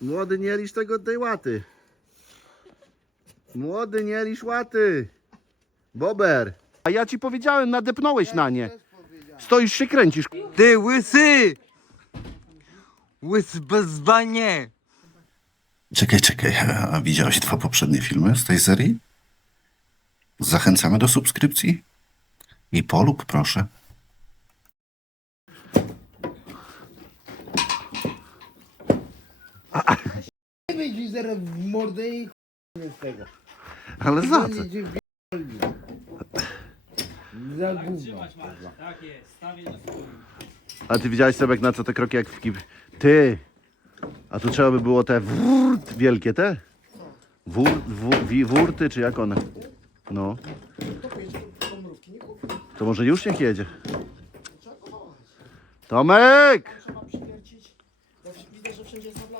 Młody, nie licz tego tej łaty. Młody, nie licz łaty. Bober. A ja ci powiedziałem, nadepnąłeś na nie. Stoisz się kręcisz. Ty łysy! Łysy bezbanie! Czekaj, czekaj, a widziałeś dwa poprzednie filmy z tej serii? Zachęcamy do subskrypcji i polub proszę. Wejdź mi zaraz w mordę i ch... z tego. Ale za co? Nie cię wpierdoli. Za gówno. Tak jest, stawię na stół. A ty widziałeś sobie na co te kroki jak w kip... Ty! A tu trzeba by było te wurt wielkie te? Wur, wi- wurty czy jak one? No. To może już niech jedzie. Tomek!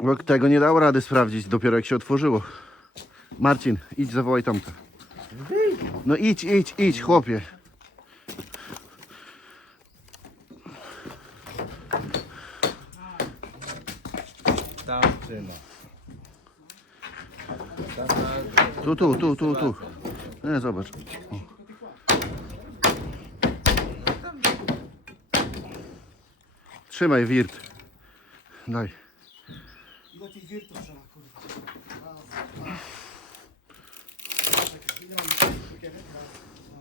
Bo tego nie dało rady sprawdzić dopiero jak się otworzyło. Marcin, idź zawołaj Tomka. No idź, idź, idź, chłopie. Tu, tu, tu, tu, tu. Nie, zobacz. Trzymaj wirt. Daj. Ile tych wirtów trzeba, kurwa. Raz, dwa. Ile mam? Raz, dwa,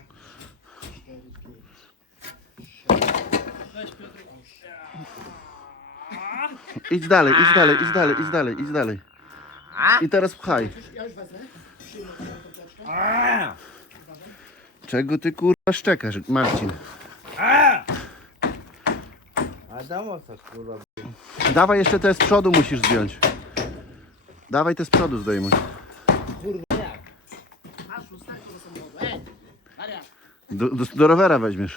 cztery, pięć. Weź Piotr. Idź dalej, idź dalej, idź dalej, idź dalej, idź dalej. I teraz pchaj. Ja już wezmę. Przyjmę. Czego ty kurwa szczekasz, Marcin? A dam o co, kurwa. Dawaj jeszcze te z przodu musisz zdjąć. Dawaj te z przodu zdejmuj. Aż ustań do samochodu. Ej, Maria. Do, do, do rowera weźmiesz.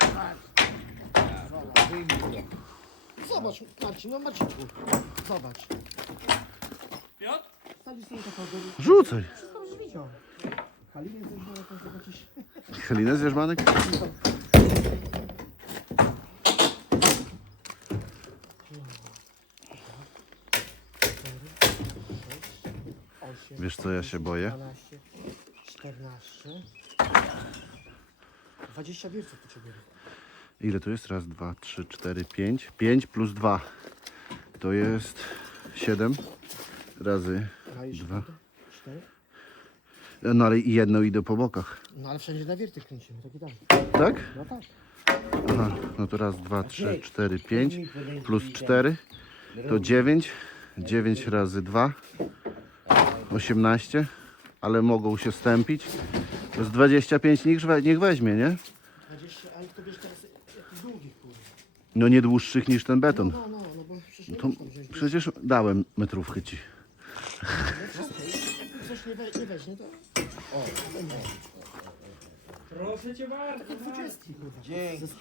Zobacz, Marcin, no Marcinku. Zobacz. Piotr? Stawisz sobie taką do... Rzucaj. Wszystko już widział. Halinę było jakąś zobaczyć. Helinę z Wierzmanek? Osiem, Wiesz co ja się boję? 12, 14. 20 wierców po ciebie. Ile to jest? Raz, dwa, trzy, cztery, pięć. Pięć plus dwa. To jest siedem razy A jeszcze dwa. Cztery. No ale i jedno idę po bokach. No ale wszędzie na wierty kręcimy, taki tam. Tak? No tak. Aha, no to raz, dwa, trzy, cztery, pięć plus cztery to dziewięć. Dziewięć razy dwa. Osiemnaście. Ale mogą się stępić. To z 25 niech, niech weźmie, nie? 20, ale to wiesz teraz jakiś długich kurwa. No nie dłuższych niż ten beton. No, no, no bo przecież nie To można wziąć. przecież dałem metrówkę ci. Coś nie, we, nie weźmie, to... O, to nie. Proszę cię bardzo. Takie 20 kurwa. Dzięki. Ze.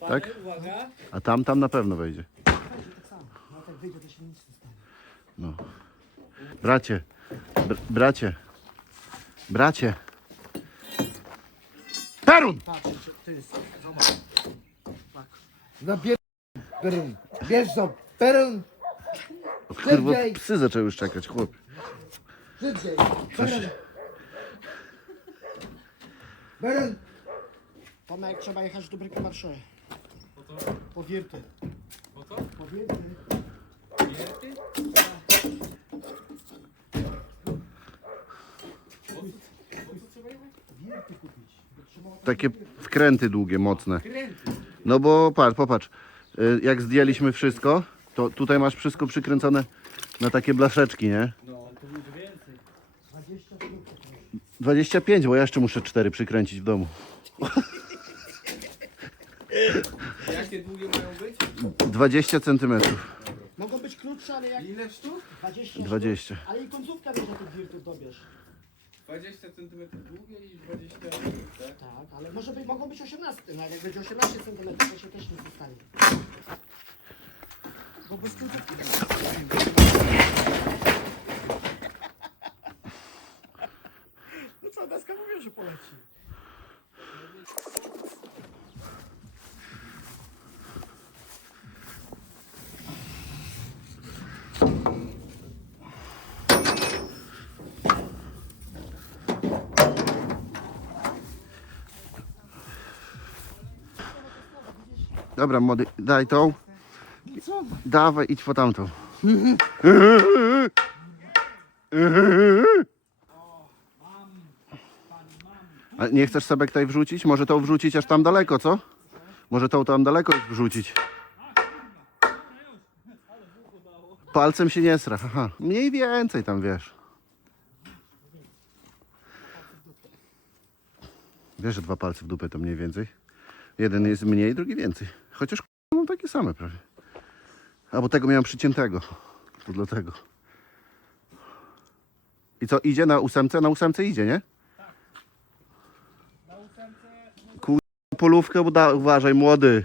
Panie, Tak? uwaga. A tam, tam na pewno wejdzie. Tak samo. No jak wyjdzie, to się nic nie stanie. No. Bracie, br bracie, bracie. Perun! Patrz, to jest... Zobacz. Tak. Napier... Perun. Bierz to, perun. Kurwa, psy zaczęły szczekać, chłop. Szybciej. Perun. Tomek, trzeba jechać do Bryki Marsze. Po co? Po wierty. Po co? Po wierty. Wierty? Kupić. Takie wkręty długie, mocne. No bo patrz, popatrz. y, Jak zdjęliśmy wszystko, to tutaj masz wszystko przykręcone na takie blaszeczki, nie? No, to będzie więcej. 20 minut. 25, bo ja jeszcze muszę 4 przykręcić w domu. Jakie długie mają być? 20 centymetrów. Mogą być krótsze, ale jak... Ile sztuk? 20. 20. Ale i końcówka wiesz, że tych wirtów dobierz. 20 cm długie i 20 tak? Tak, ale może być, mogą być 18, no ale jak będzie 18 cm, to się też nie zostanie. Bo bez końcówki. No co, deska mówię, że poleci. Dobra, młody, daj tą. Dawaj, idź po tamtą. A nie chcesz sobie tutaj wrzucić? Może tą wrzucić aż tam daleko, co? Może tą tam daleko wrzucić. Palcem się nie sra, aha. Mniej więcej tam, wiesz. Wiesz, że dwa palce w dupę to mniej więcej. Jeden jest mniej, drugi więcej. Chociaż mam takie same prawie. Albo tego miałem przyciętego. To dlatego. I co, idzie na ósemce? Na ósemce idzie, nie? Kur... polówkę uda- uważaj, młody.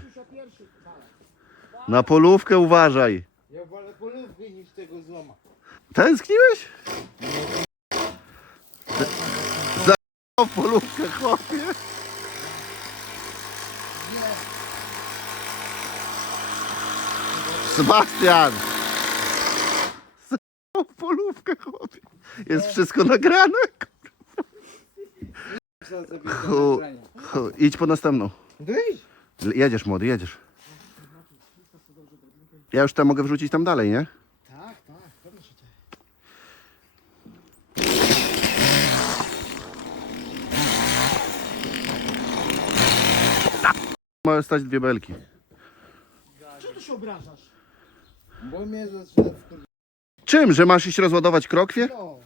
Na polówkę uważaj. Ja wolę polówki niż tego złoma. Tęskniłeś? Za polówkę, chłopie. Sebastian! Za polówkę, chłopie. Jest wszystko nagrane. Chu, chu, idź po następną. Jedziesz, młody, jedziesz. Ja już tam mogę wrzucić tam dalej, nie? Tak, tak, pewnie, że tak. Mają stać dwie belki. Czemu ty się obrażasz? Bo mnie zaczyna. Czym? Że masz iść rozładować krokwie? No.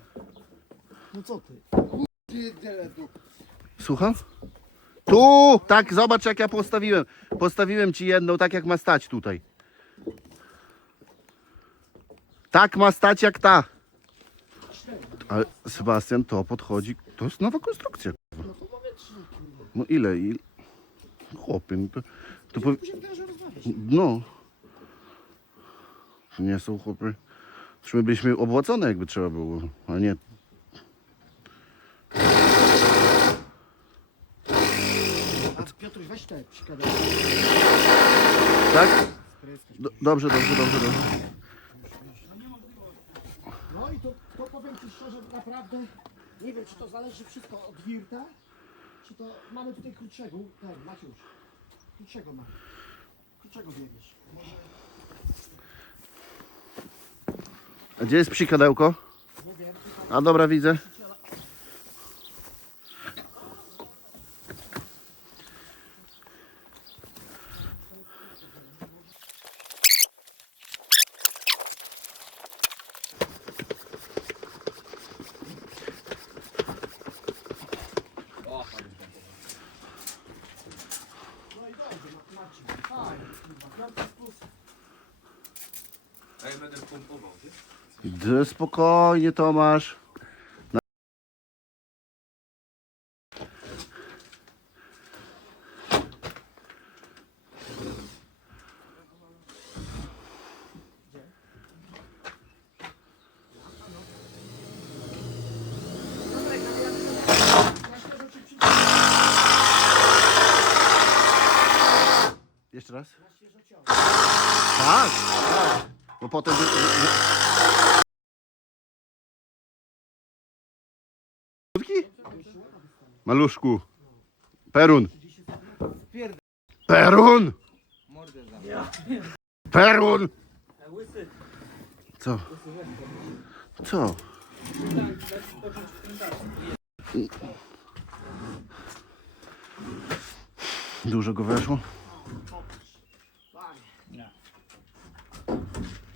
No co ty? Pierdzielę tu. Słucham? Tu! Tak, zobacz jak ja postawiłem. Postawiłem ci jedną tak jak ma stać tutaj. Tak ma stać jak ta. Ale Sebastian, to podchodzi. To jest nowa konstrukcja. No to trzy. No ile? ile? Chłopie, no to, to powi- rozmawiać. No. Nie są chłopy. Już my byliśmy obłacone jakby trzeba było, a nie. A Piotruś, weź te przykładaj. Tak? Do, dobrze, dobrze, dobrze, dobrze. No i to, to powiem Ci szczerze, naprawdę nie wiem, czy to zależy wszystko od wirta, czy to mamy tutaj krótszego, ten, Maciuś, krótszego mamy. Krótszego biegniesz. Może, A gdzie jest psikadełko? A dobra, widzę. Spokojnie, Tomasz. Jeszcze raz? Tak, tak. Bo potem... Maluszku. Perun. Perun! Perun! Co? Co? Dużo go weszło?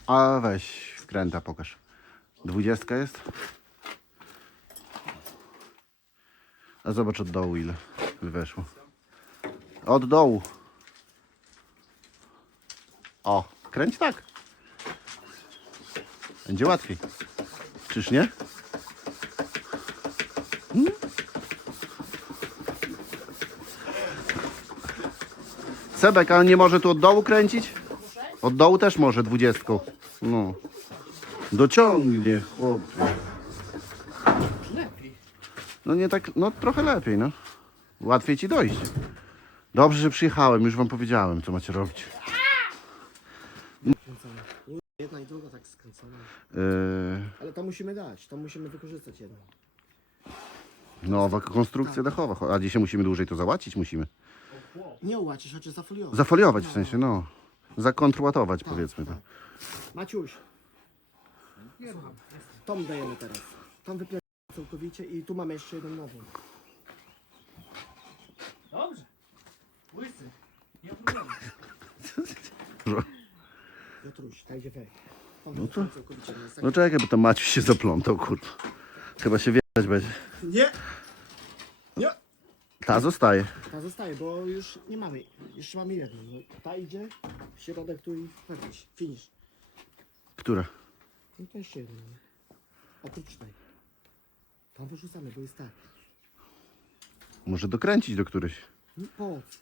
A weź wkręta pokaż. Dwudziestka jest? A zobacz od dołu ile weszło. Od dołu. O. Kręć tak. Będzie łatwiej. Czyż nie? Hmm? Sebek, a nie może tu od dołu kręcić? Od dołu też może dwudziestką. No. Dociągnie, chłopie. No nie tak, no trochę lepiej, no. Łatwiej ci dojść. Dobrze, że przyjechałem, już wam powiedziałem, co macie robić. Jedna i druga tak skręcona. Yy, Ale to musimy dać, to musimy wykorzystać jedną. nowa konstrukcja dachowa. Cho- A dzisiaj musimy dłużej to załacić, musimy. Nie ułacisz, chociaż zafoliować. Zafoliować w sensie, no. Zakontrłatować powiedzmy to. Maciuś. Słucham. Tom dajemy teraz. Tom wypie całkowicie i tu mamy jeszcze jedną nową. Dobrze. Łysy. Nie ma problemu. Piotruś, tak gdzie wej. No to- całkowicie. nie jest tak- No czekaj, bo to Maciuś się zaplątał, kurwa. Chyba się wiedzieć będzie. Nie! Nie! Ta zostaje. Ta zostaje, bo już nie mamy. Jeszcze mamy jedną. No, ta idzie, w środek tu i finish. Która? No to jeszcze jedną. Oprócz tej. Tam wyrzucamy, bo jest tak. Może dokręcić do którejś. No po co?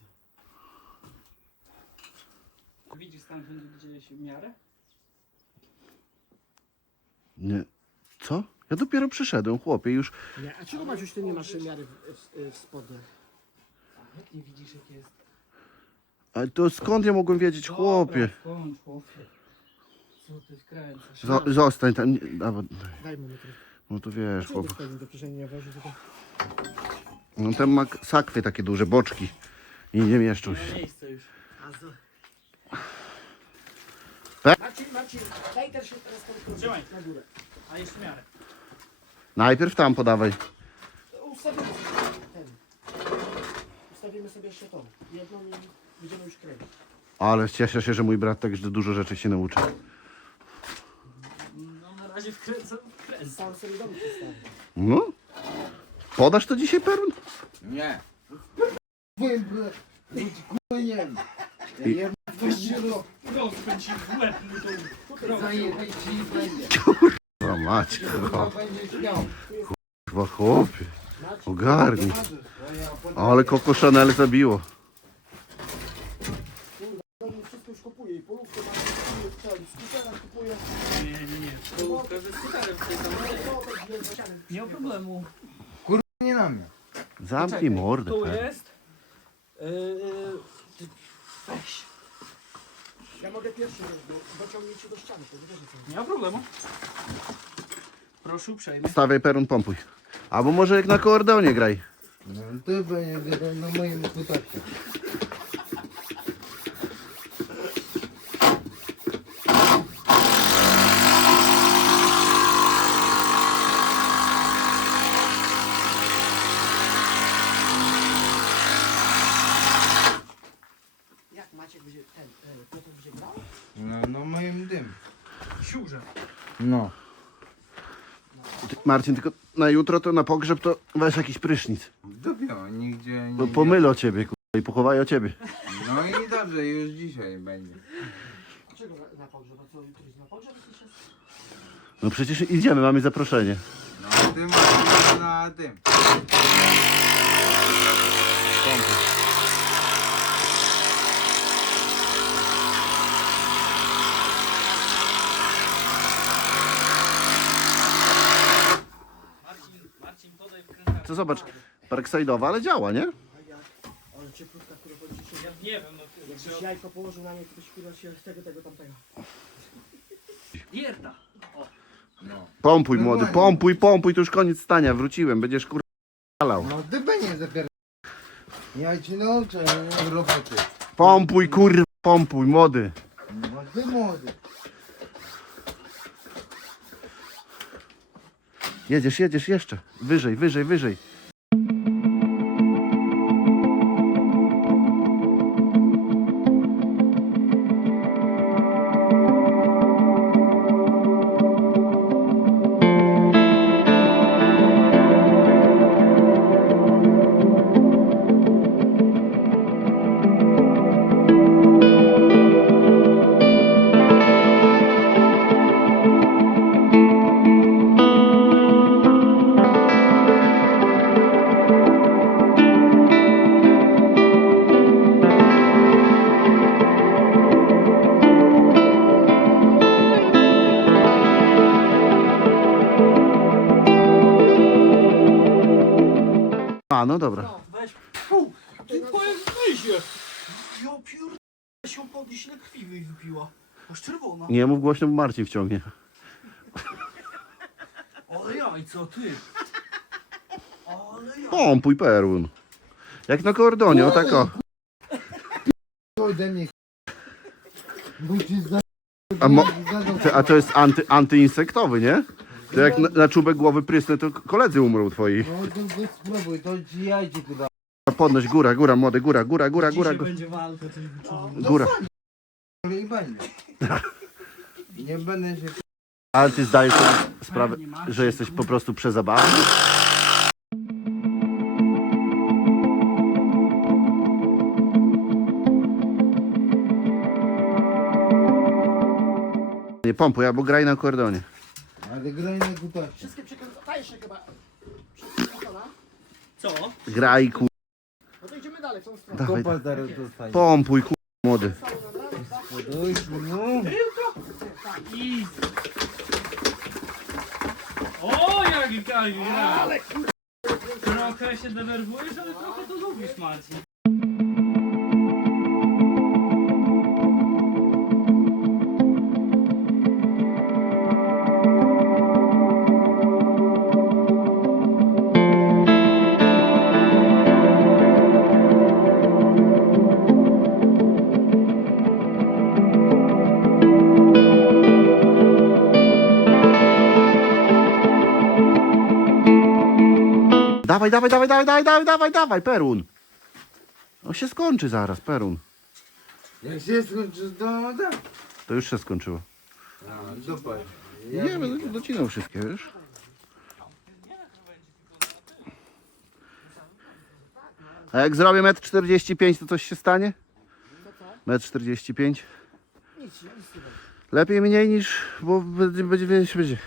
Widzisz stamtąd gdzieś w miarę? Nie. Co? Ja dopiero przyszedłem, chłopie, już. Nie, a czego Maciuś ty nie masz miary w, w, w spodniach? A jak nie widzisz jak jest? Ale to skąd ja mogłem wiedzieć, chłopie? Dobra, Kończ, chłopie. Co ty wkręcasz? Zo- zostań tam. Nie, nawet, Daj mu trochę. No to wiesz, chłop. do kieszeni nie weźmie, tylko... No ten ma sakwy takie duże, boczki. I nie mieszczą się. miejsca już. A za... Tak? Marcin, Marcin, daj też się teraz Trzymaj. na górę. A jeszcze miarę. Najpierw tam podawaj. Ustawimy sobie ten. Ustawimy sobie jeszcze tą. Jedną i będziemy już kręcić. Ale cieszę się, że mój brat tak dużo rzeczy się nauczy. No na razie wkręcam. Sam sobie dom postawił. No? Podasz to dzisiaj, Perun? Nie. Powiem, że kurwa nie wiem. Ja jem w kościelu, Rozpędź się w łeb mu to. zajebaj ci i będzie. O mać, Kurwa kurwa, będzie śmiał. kurwa chłopie. Ogarnij. Ale Coco Chanel zabiło. On mi wszystko już kupuje. I polówkę ma, ten, skutera. Nie, nie, nie. Połówka ze skuterem. No, tak, wiesz, zaciany. Nie ma problemu. Nie na mnie. Zamknij mordę. Tu tak. jest. Yy, weź. Ja mogę pierwszy, bo dociągnie cię do ściany, to co. Nie ma problemu. Proszę uprzejmie. Stawiaj Perun, pompuj. Albo może jak na koordeonie graj. No ty będzie na moim kutacie. Jak Maciek będzie, ten, e, Piotr będzie grał? No, no moim dym. Siurze. No. Ty, Marcin, tylko na jutro to na pogrzeb to weź jakiś prysznic. Dopiero, nigdzie Bo nie... pomylę ciebie, kurwa, i pochowają ciebie. No i dobrze, już dzisiaj będzie. Dlaczego na, na pogrzeb? A co, jutro jest na pogrzeb? Słyszę? No przecież idziemy, mamy zaproszenie. No ty masz na tym. To zobacz, Parkside'owa, ale działa, nie? Ale po dzisiaj... Ja nie wiem, no ty. Jakbyś jajko położył na mnie, to byś kurwa się tego, tego, tamtego. Pierda. No. Pompuj, młody, pompuj, pompuj, to już koniec stania, wróciłem, będziesz kurwa lał. No ty nie zapier... Ja ci nauczę roboty. Pompuj, kurwa, pompuj, młody. No ty młody. Jedziesz, jedziesz jeszcze. Wyżej, wyżej, wyżej. A, no dobra. Weź. Fu, ty powiem wyjdzie. Ja pierdolę się podnieść ile krwi mi wypiła. Aż czerwona. Nie mów głośno, bo Marcin wciągnie. Ale jajco, ty. Ale jajco. Pompuj perun. Jak na kordonie, o tak o. Ode mnie. Bo ci za... A, mo- a to jest anty, antyinsektowy, nie? To jak na, na czubek głowy prysnę, to koledzy umrą twoi. No to, to spróbuj, to ci jajcie chyba. Podnoś, góra, góra, młody, góra, góra, góra, góra. Góra. będzie walka, coś wyczułem. góra. I będzie. Nie będę się... Ale ty zdajesz sobie sprawę, że jesteś po prostu przezabawny? Nie pompuj, albo graj na kordonie. Ale graj na kutasie. wszystkie przekręcone. Ta jeszcze chyba. Przekręcona. Co? Graj, ku... No to idziemy dalej, w tą stronę. Dawaj, Kopa zaraz dostanie. pompuj, ku... młody. Podójść, no. I... O, jak Kaziu, ale Trochę się denerwujesz, ale trochę to lubisz, Marcin. Dawaj, dawaj, dawaj, dawaj, dawaj, dawaj, dawaj, dawaj, Perun. No się skończy zaraz, Perun. Jak się skończy, to tak. To już się skończyło. A, dupaj. Nie, będę docinał wszystkie, wiesz? A jak zrobię metr 45, to coś się stanie? Metr 45? Nic, nic nie będzie. Lepiej mniej niż, bo będzie, będzie, będzie,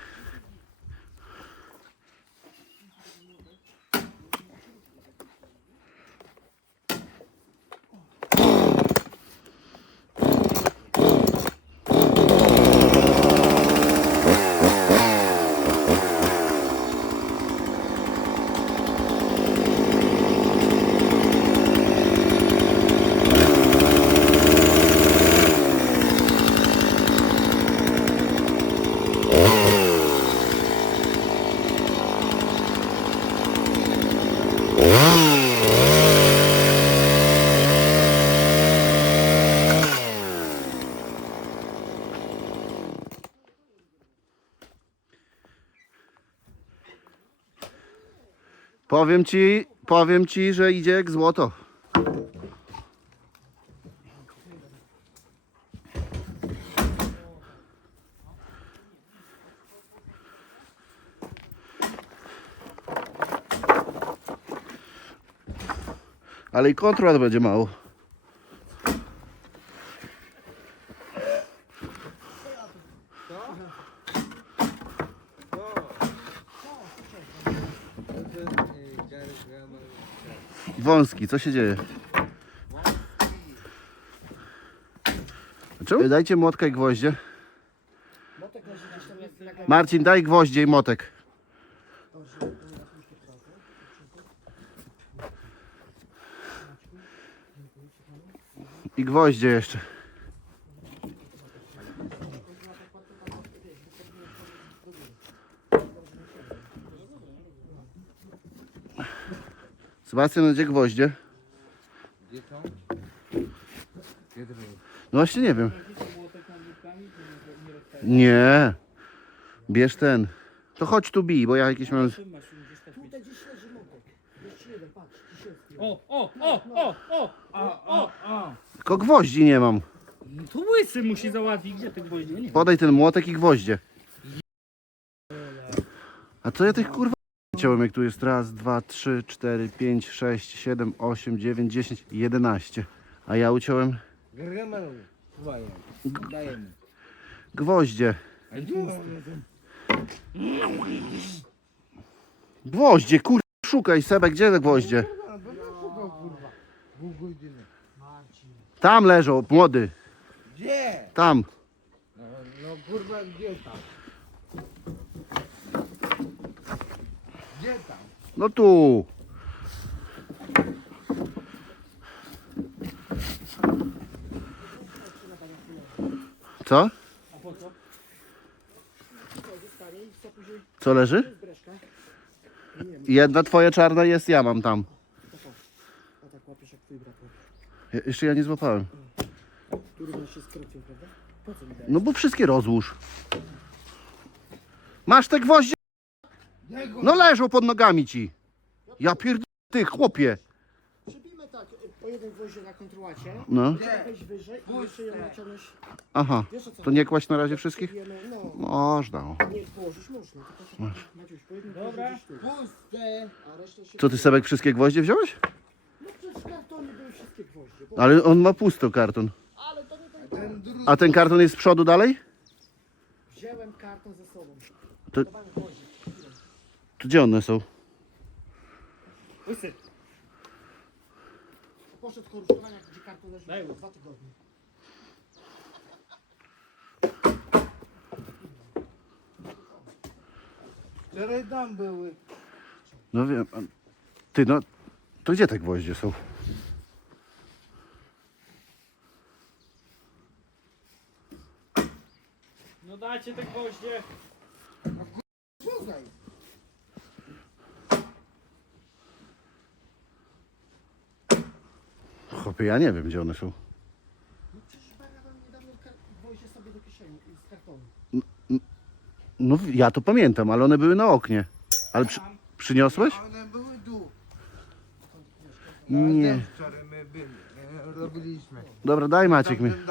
Powiem ci, powiem ci, że idzie jak złoto. Ale i kontrola będzie mało. Wąski, co się dzieje? Czemu? Dajcie młotka i gwoździe. Marcin, daj gwoździe i motek. I gwoździe jeszcze. Sebastian, gdzie gwoździe? Gdzie to? Gdzie to? No właśnie nie wiem. Nie. Bierz ten. To chodź tu bij, bo ja jakieś mam... Tutaj gdzieś leży motek. Jeszcze jeden, patrz, gdzieś jest. O, o, o, o, o, o, o, o. Tylko gwoździ nie mam. No to łysy musi załatwić, gdzie ty gwoździe? Nie wiem. Podaj ten młotek i gwoździe. A co ja tych kurwa ciąłem, jak tu jest raz, dwa, trzy, cztery, pięć, sześć, siedem, osiem, dziewięć, dziesięć, jedenaście. A ja uciąłem. Dajemy. Gwoździe. Gwoździe, kurwa, szukaj Sebek, gdzie te gwoździe? Pół godziny. Tam leżą, młody, Gdzie? tam. No, no kurwa, gdzie tam? Gdzie tam? No tu. Co? Co leży? Jedna twoja czarna jest, ja mam tam. A łapiesz jak twój brat łapie. Je- Jeszcze ja nie złapałem. No bo wszystkie rozłóż. Masz te gwoździe? No leżą pod nogami ci. Ja pierd... ty chłopie. Przybijmy tak, y, po jednym gwoździe na kontynuacie. No, Trzeba wejść wyżej i jeszcze ją naciągnąć. aha. Wiesz o co? To nie kłaść na razie wszystkich? Przybijemy, No, Można. o. nie położyć można. Tylko Maciuś, po jednym Dobra. gwoździe gdzieś tu. Puste. A resztę się... Co ty Sebek wszystkie gwoździe wziąłeś? No przecież w kartonie były wszystkie gwoździe. Bo... Ale on ma pusto karton. Ale to nie ten Ten drugi. A ten karton jest z przodu dalej? Wziąłem karton ze sobą. To- Dawałem gwoździe. To gdzie one są? Łysy. Poszedł koruszkowania, gdzie karton leży Daj dwa tygodnie. Wczoraj tam były. No wiem. a- Ty no, to gdzie te gwoździe są? No dajcie te gwoździe. Słuchaj. Chłopie, ja nie wiem gdzie one są. No przecież niedawno kar- gwoździe sobie do kieszeni i z kartonu. No ja to pamiętam, ale one były na oknie. Ale przy, przyniosłeś? One były tu. Nie. Wczoraj my byli. e, Robiliśmy. Dobra, daj Maciek mi. Tamten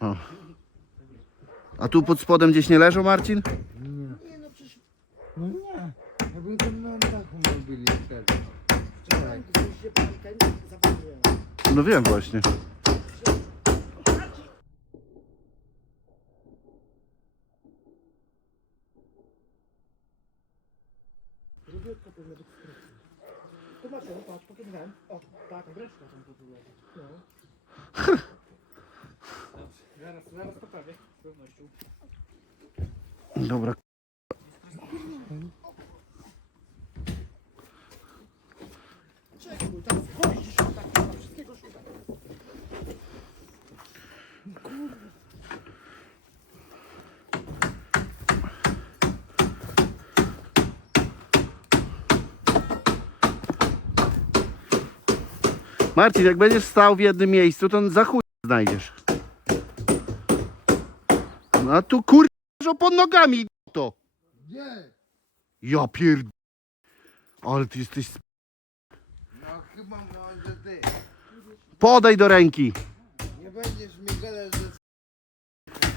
dachu. A tu pod spodem gdzieś nie leżą, Marcin? Nie no przecież No nie. Ja bym tam na dachu my byli wtedy. Wczoraj. gwoździe pan ten zapomniałem. No wiem właśnie. Dobra. Czekaj, tam gwoździ szuka, kurwa, wszystkiego szuka. Marcin, jak będziesz stał w jednym miejscu, to za chuj znajdziesz. No a tu kur... pod nogami to. Gdzie? Ja pierd... Ale ty jesteś... sp- No chyba może ty. Podaj do ręki. Nie będziesz mi gadać, że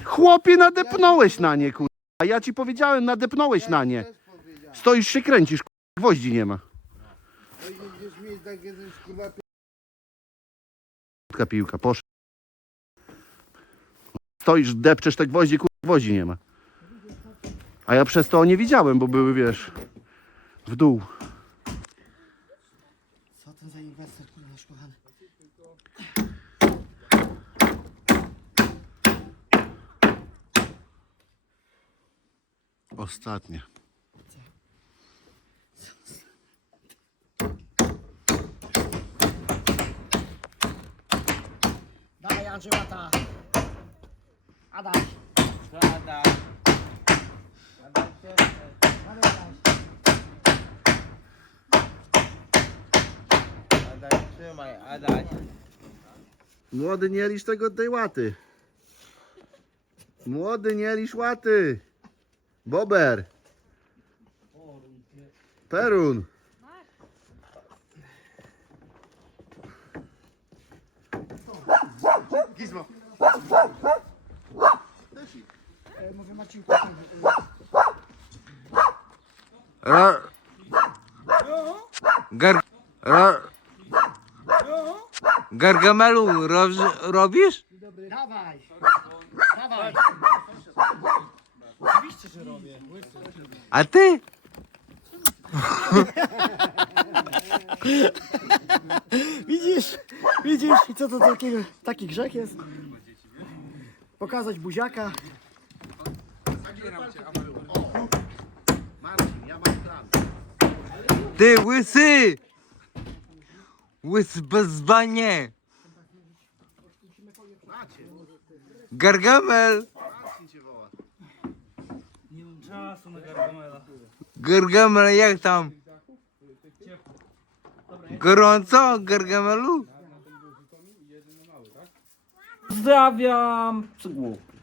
Chłopie, nadepnąłeś na nie, kur... A ja ci powiedziałem, nadepnąłeś na nie. Stoisz się kręcisz, kur... gwoździ nie ma. Będziesz mieć takie Piłka, piłka, poszedł. Stoisz, depczesz te gwoździe, kur... gwoździ nie ma. A ja przez to nie widziałem, bo były, wiesz, w dół. Co ten za inwestor, kurwa, nasz kochany? Ostatnie. Andrzej Łata. Adaś. Adaś. Dawaj, Adaś. Adaś, trzymaj, Adaś. Młody, nie licz tego tej łaty. Młody, nie licz łaty. Bober. Perun. Mówię Marcinku, Ro... Gar... Ro... Gargamelu, roz... robisz? dawaj. Dawaj. Oczywiście, że robię. A ty? Widzisz? Widzisz? I co to takiego, taki grzech jest? Pokazać buziaka. Marcin, ja mam plan. Ty łysy! Łys bezbanie! Gargamel! Nie mam czasu na Gargamela. Gargamel jak tam? Gorąco Gargamelu? Pozdrawiam! Cygłów.